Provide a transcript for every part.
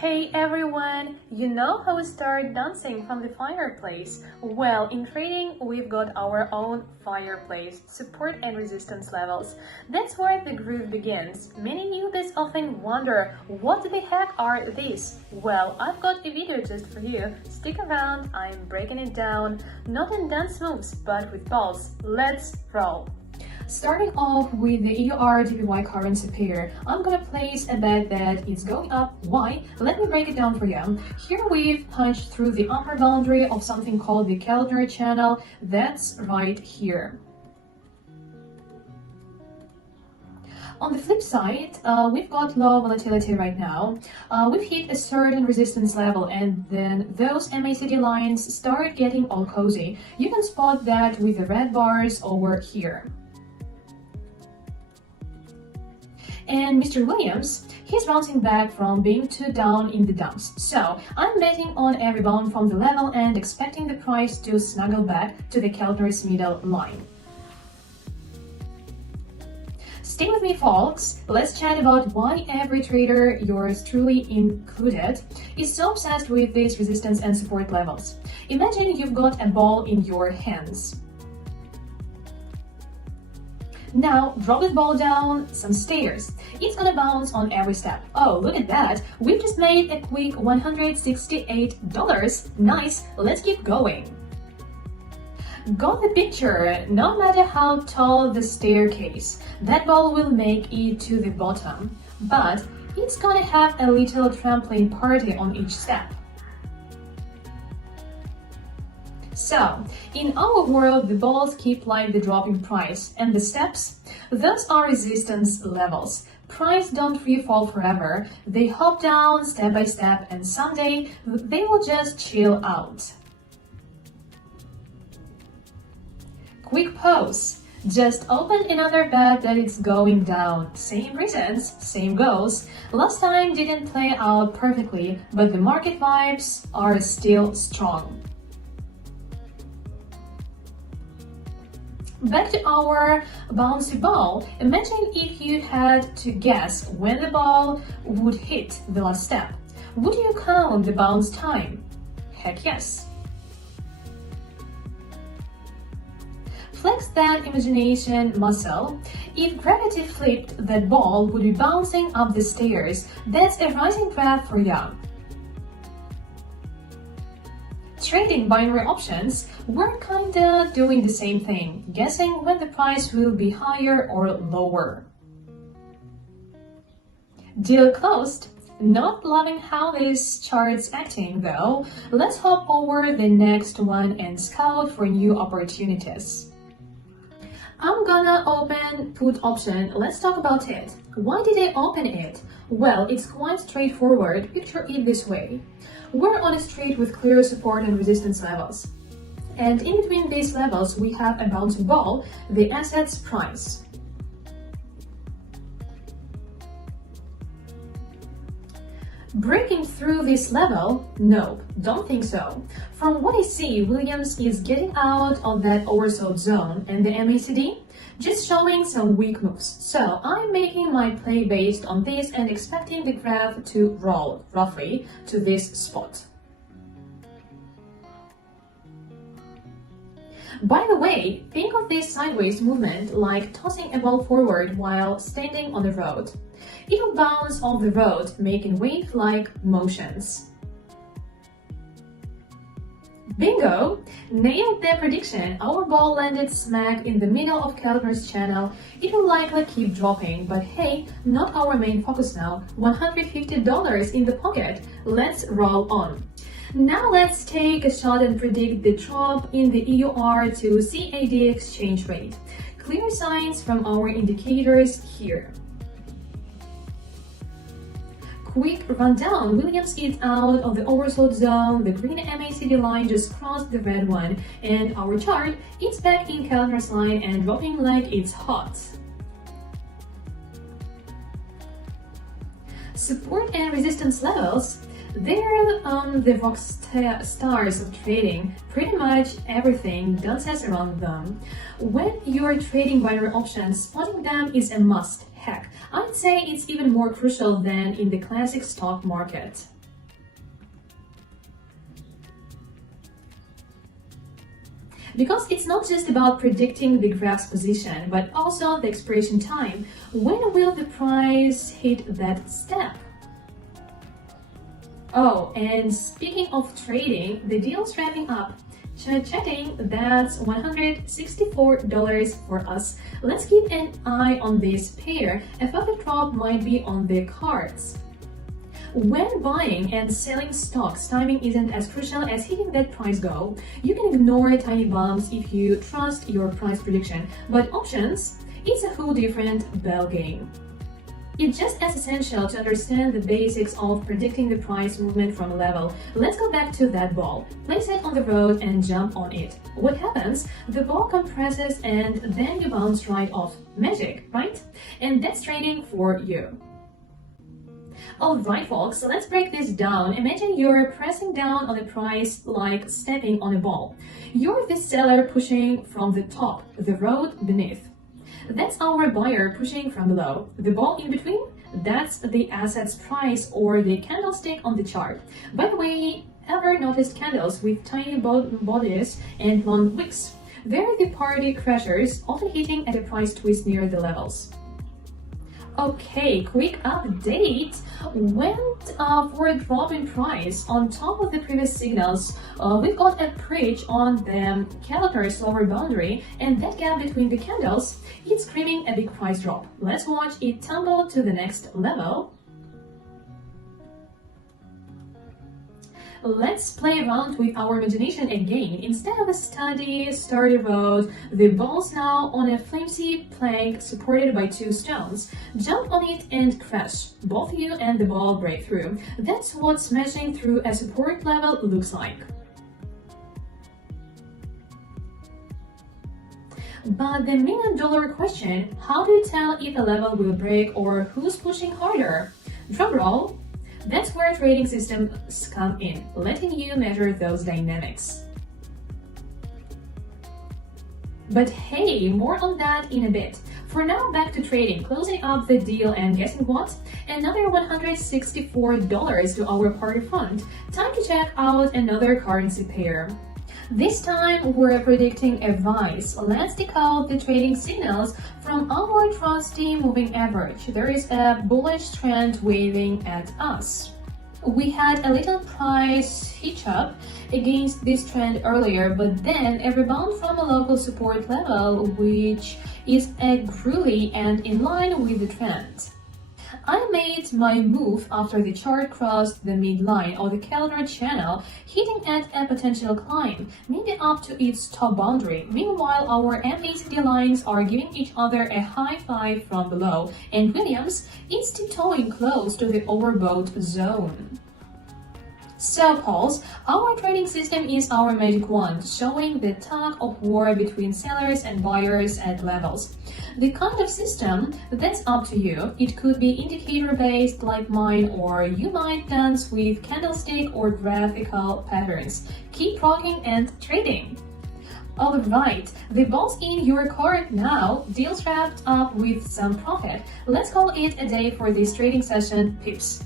Hey everyone! You know how we start dancing from the fireplace? Well, in trading, we've got our own fireplace, support and resistance levels. That's where the groove begins. Many newbies often wonder, what the heck are these? Well, I've got a video just for you. Stick around, I'm breaking it down, not in dance moves, but with balls. Let's roll! Starting off with the EUR-DPY currency pair, I'm gonna place a bet that it's going up. Why? Let me break it down for you. Here we've punched through the upper boundary of something called the calendar channel. That's right here. On the flip side, we've got low volatility right now. We've hit a certain resistance level and then those MACD lines start getting all cozy. You can spot that with the red bars over here. And Mr. Williams, he's bouncing back from being too down in the dumps. So I'm betting on a rebound from the level and expecting the price to snuggle back to the calendar's middle line. Stay with me, folks. Let's chat about why every trader, yours truly included, is so obsessed with these resistance and support levels. Imagine you've got a ball in your hands. Now, drop the ball down some stairs. It's gonna bounce on every step. Oh, look at that. We've just made a quick $168. Nice, let's keep going. Got the picture? No matter how tall the staircase, that ball will make it to the bottom. But it's gonna have a little trampoline party on each step. So, in our world, the balls keep like the dropping price, and the steps, those are resistance levels. Price don't free fall forever, they hop down step by step, and someday they will just chill out. Quick pause. Just open another bet that it's going down. Same reasons, same goals. Last time didn't play out perfectly, but the market vibes are still strong. Back to our bouncy ball. Imagine if you had to guess when the ball would hit the last step. Would you count the bounce time? Heck yes. Flex that imagination muscle. If gravity flipped, that ball would be bouncing up the stairs. That's a rising draft for you. Trading binary options, we're kinda doing the same thing, guessing when the price will be higher or lower. Deal closed. Not loving how this chart's acting though. Let's hop over the next one and scout for new opportunities. I'm gonna open put option. Let's talk about it. Why did I open it? Well, it's quite straightforward. Picture it this way. We're on a street with clear support and resistance levels. And in between these levels, we have a bouncing ball, the asset's price. Breaking through this level? Nope, don't think so. From what I see, Williams is getting out of that oversold zone, and the MACD just showing some weak moves. So I'm making my play based on this and expecting the graph to roll roughly to this spot. By the way, think of this sideways movement like tossing a ball forward while standing on the road. It will bounce off the road, making wave-like motions. Bingo! Nailed the prediction. Our ball landed smack in the middle of Keltner's channel. It will likely keep dropping, but hey, not our main focus now. $150 in the pocket. Let's roll on. Now let's take a shot and predict the drop in the EUR to CAD exchange rate. Clear signs from our indicators here. Quick rundown, Williams is out of the oversold zone, the green MACD line just crossed the red one, and our chart is back in Keltner's line and dropping like it's hot. Support and resistance levels, they're the rock stars of trading. Pretty much everything dances around them. When you're trading binary options, spotting them is a must. Heck, I'd say it's even more crucial than in the classic stock market. Because it's not just about predicting the graph's position, but also the expiration time. When will the price hit that step? Oh, and speaking of trading, the deal's wrapping up. Chatting, that's $164 for us. Let's keep an eye on this pair. A further drop might be on the cards. When buying and selling stocks, timing isn't as crucial as hitting that price goal. You can ignore tiny bumps if you trust your price prediction, but options, it's a whole different ballgame. It's just as essential to understand the basics of predicting the price movement from a level. Let's go back to that ball. Place it on the road and jump on it. What happens? The ball compresses and then you bounce right off. Magic, right? And that's trading for you. Alright folks, let's break this down. Imagine you're pressing down on a price like stepping on a ball. You're the seller pushing from the top, the road beneath. That's our buyer pushing from below. The ball in between, that's the asset's price or the candlestick on the chart. By the way, ever noticed candles with tiny bodies and long wicks? They're the party crashers, often hitting at a price twist near the levels. Okay, quick update. Went for a drop in price on top of the previous signals. We've got a bridge on the calendar's lower boundary, and that gap between the candles is screaming a big price drop. Let's watch it tumble to the next level. Let's play around with our imagination again. Instead of a sturdy road, the ball's now on a flimsy plank supported by two stones. Jump on it and crash. Both you and the ball break through. That's what smashing through a support level looks like. But the million-dollar question, how do you tell if a level will break or who's pushing harder? Drum roll. That's where trading systems come in, letting you measure those dynamics. But hey, more on that in a bit. For now, back to trading, closing up the deal and guessing what? Another $164 to our party fund. Time to check out another currency pair. This time, we're predicting a rise. Let's decode the trading signals from our trusty moving average. There is a bullish trend waving at us. We had a little price hitch-up against this trend earlier, but then a rebound from a local support level, which is a groovy and in line with the trend. I made my move after the chart crossed the midline of the calendar channel, hitting at a potential climb, maybe up to its top boundary. Meanwhile, our MACD lines are giving each other a high five from below, and Williams is tiptoeing close to the overbought zone. So, Pauls, our trading system is our magic wand, showing the tug of war between sellers and buyers at levels. The kind of system, that's up to you. It could be indicator-based like mine, or you might dance with candlestick or graphical patterns. Keep rocking and trading! Alright, the ball's in your court now, deals wrapped up with some profit. Let's call it a day for this trading session, pips.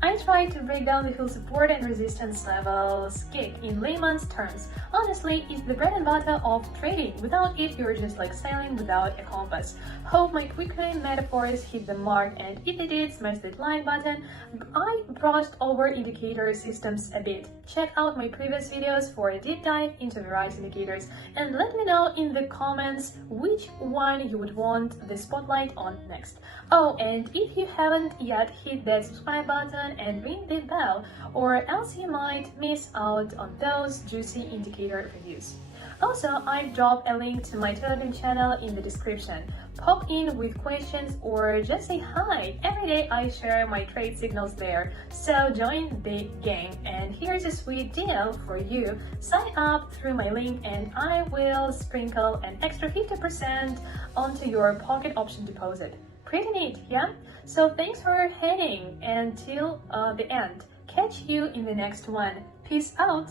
I tried to break down the full support and resistance levels gig in layman's terms. Honestly, it's the bread and butter of trading. Without it, you're just like sailing without a compass. Hope my quick metaphors hit the mark, and if they did, smash that like button. I brushed over indicator systems a bit. Check out my previous videos for a deep dive into various indicators, and let me know in the comments which one you would want the spotlight on next. Oh, and if you haven't yet, hit that subscribe button and ring the bell, or else you might miss out on those juicy indicator reviews. Also, I've dropped a link to my Telegram channel in the description. Pop in with questions or just say hi. Every day I share my trade signals there, so join the gang. And here's a sweet deal for you. Sign up through my link and I will sprinkle an extra 50% onto your pocket option deposit. Pretty neat, yeah? So thanks for hanging until the end. Catch you in the next one. Peace out!